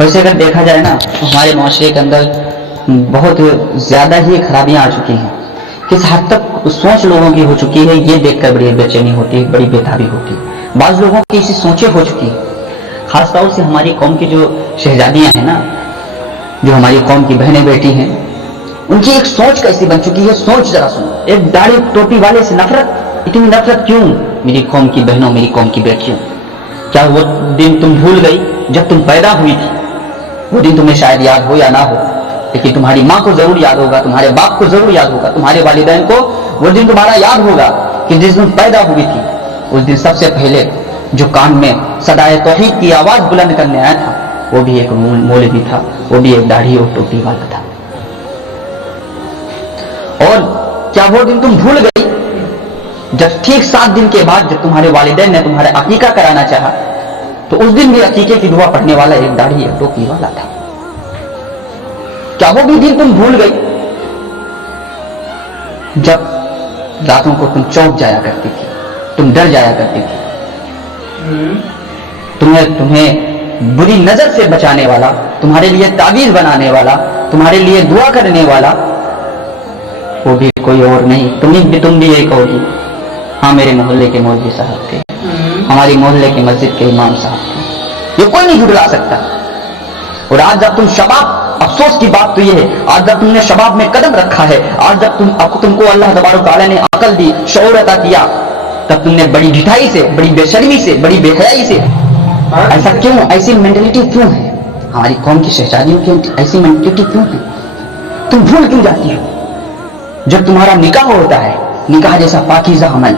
वैसे अगर देखा जाए ना तो हमारे माशरे के अंदर बहुत ज़्यादा ही खराबियाँ आ चुकी हैं। किस हद तक सोच लोगों की हो चुकी है, ये देखकर बड़ी बेचैनी होती है, बड़ी बेताबी होती है। बाज़ लोगों की ऐसी सोचें हो चुकी है, खासतौर से हमारी कौम की जो शहजादियाँ हैं ना, जो हमारी कौम की बहनें बेटी हैं, उनकी एक सोच कैसी बन चुकी है। सोच जरा सुनो, एक दाढ़ी टोपी वाले से नफरत, इतनी नफरत क्यों? मेरी कौम की बहनों, मेरी कौम की बेटियों, क्या वो दिन तुम भूल गई जब तुम पैदा हुई थी? वो दिन तुम्हें शायद याद हो या ना हो, लेकिन तुम्हारी माँ को जरूर याद होगा, तुम्हारे बाप को जरूर याद होगा, तुम्हारे वालिदैन को वो दिन तुम्हारा याद होगा कि जिस दिन पैदा हुई थी, उस दिन सबसे पहले जो कान में सदाए तौहीद की आवाज बुलंद करने आया था, वो भी एक मौलवी था, वो भी एक दाढ़ी और टोपी वाला था। और क्या वो दिन तुम भूल गई जब ठीक 7 दिन के बाद जब तुम्हारे वालिदैन ने तुम्हारा अकीका कराना चाहा, तो उस दिन भी अकीके की दुआ पढ़ने वाला एक दाढ़ी और टोपी वाला था? क्या वो भी दिन तुम भूल गई जब रातों को तुम चौंक जाया करती थी, तुम डर जाया करती थी? तुम्हें बुरी नजर से बचाने वाला, तुम्हारे लिए तावीज बनाने वाला, तुम्हारे लिए दुआ करने वाला, वो भी कोई और नहीं, तुम भी यही कहोगी, हाँ मेरे मोहल्ले के मौलवी साहब थे, हमारी मोहल्ले के मस्जिद के इमाम साहब थे। ये कोई नहीं झुठला सकता। और आज जब तुम शबाब, अफसोस की बात तो ये है, आज जब तुमने शबाब में कदम रखा है, आज जब तुमको अल्लाह तबारक व तआला ने अकल दी, शऊर अता किया, तब तुमने बड़ी ढिठाई से, बड़ी बेशर्मी से, बड़ी बेहयाई से, ऐसा क्यों, ऐसी मेंटेलिटी क्यों है हमारी कौम की शहजादियों की? ऐसी मेंटेलिटी क्यों है? तुम भूल क्यों जाती हो? जब तुम्हारा निकाह होता है, निकाह जैसा पाकीज़ा अमल,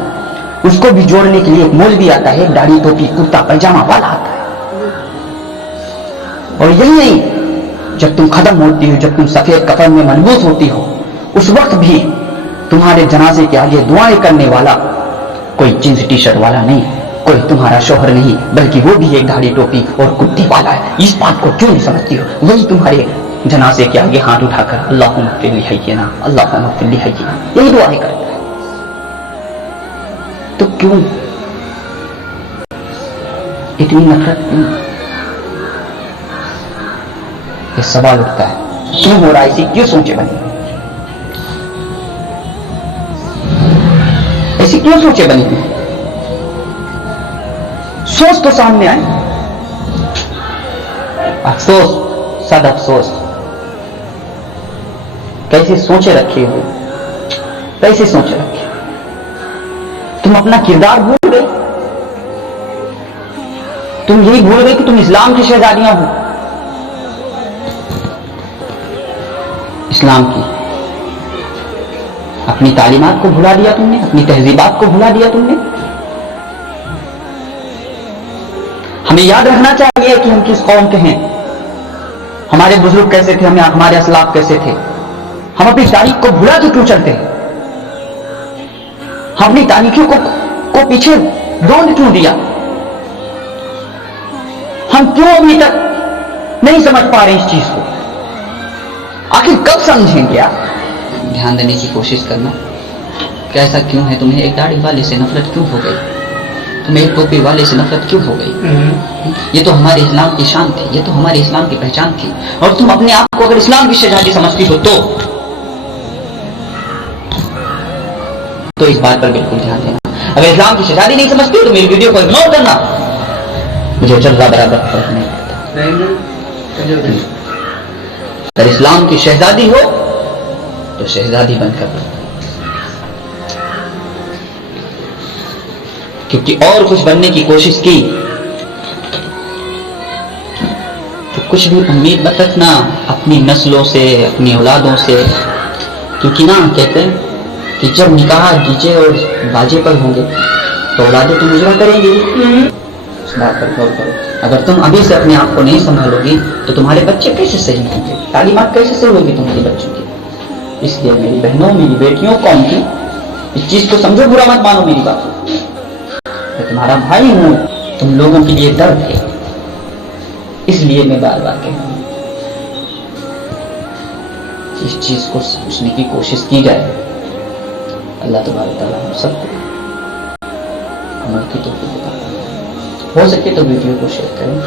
उसको भी जोड़ने के लिए एक मौलवी आता है, दाढ़ी टोपी कुर्ता पैजामा वाला आता है। और यही नहीं, जब तुम खत्म होती हो, जब तुम सफेद कफन में मलबूस होती हो, उस वक्त भी तुम्हारे जनाजे के आगे दुआएं करने वाला कोई जींस टी शर्ट वाला नहीं, कोई तुम्हारा शोहर नहीं, बल्कि वो भी एक दाढ़ी टोपी और कुर्ती वाला है। इस बात को क्यों नहीं समझती हो? वही तुम्हारे जनाजे के आगे हाथ उठाकर अल्लाहुम्मा इग़फिर ली हय्यिना, अल्लाहुम्मा इग़फिर ली हय्यिना, यही दुआएं करता है। तो क्यों इतनी नफरत क्यों? ये सवाल उठता है, क्यों हो रहा है? इसी क्यों सोचे बनी? ऐसी क्यों सोचे बनी हुई? सोच तो सामने आए। अफसोस, सद अफसोस, कैसी सोचे रखी हो, कैसी सोचे रखी? तुम अपना किरदार भूल गए, तुम यही भूल गए कि तुम इस्लाम की शहजादियां हो, इस्लाम की। अपनी तालीमात को भुला दिया तुमने, अपनी तहजीबात को भुला दिया तुमने। हमें याद रखना चाहिए कि हम किस कौम के हैं, हमारे बुजुर्ग कैसे थे, हमारे असलाफ कैसे थे। हम अपनी तारीख को भुला के क्यों चलते हैं? हम अपनी तारीखों को पीछे रोंद क्यों दिया? हम क्यों अभी तक नहीं समझ पा रहे इस चीज को? आखिर कब समझेंगे? आप ध्यान देने की कोशिश करना कि ऐसा क्यों है? तुम्हें एक दाढ़ी वाले से नफरत क्यों हो गई? तुम्हें एक टोपी वाले से नफरत क्यों हो गई? ये तो हमारे इस्लाम की शान थी, ये तो हमारे इस्लाम की पहचान थी। और तुम अपने आप को अगर इस्लाम की शहजादी समझती हो तो इस बात पर बिल्कुल ध्यान देना। अगर इस्लाम की शहजादी नहीं समझती तो मेरी वीडियो को इग्नोर करना, मुझे चलना बराबर फर्क नहीं पड़ता। अगर इस्लाम की शहजादी हो तो शहजादी बनकर रहो, क्योंकि और कुछ बनने की कोशिश की तो कुछ भी उम्मीद मत रखना अपनी नस्लों से, अपनी औलादों से। क्योंकि ना कहते हैं कि जब निकाह डीजे और बाजे पर होंगे तो औलादें तो मुजरा करेंगी। इस बात पर गौर करो। अगर तुम अभी से अपने आप को नहीं संभालोगी तो तुम्हारे बच्चे कैसे सही होंगे, तालीमात कैसे सही होगी तुम्हारे बच्चों की? इसलिए मेरी बहनों, मेरी बेटियों, कौम की, इस चीज को समझो, बुरा मत मानो मेरी बात। मैं तुम्हारा भाई हूं, तुम लोगों के लिए दर्द है, इसलिए मैं बार बार कह रहा हूं इस चीज को समझने की कोशिश की जाए। अल्लाह तबारक तआला हम सबको अमल की तौफीक अता फरमाए। हो सके तो वीडियो को शेयर करें।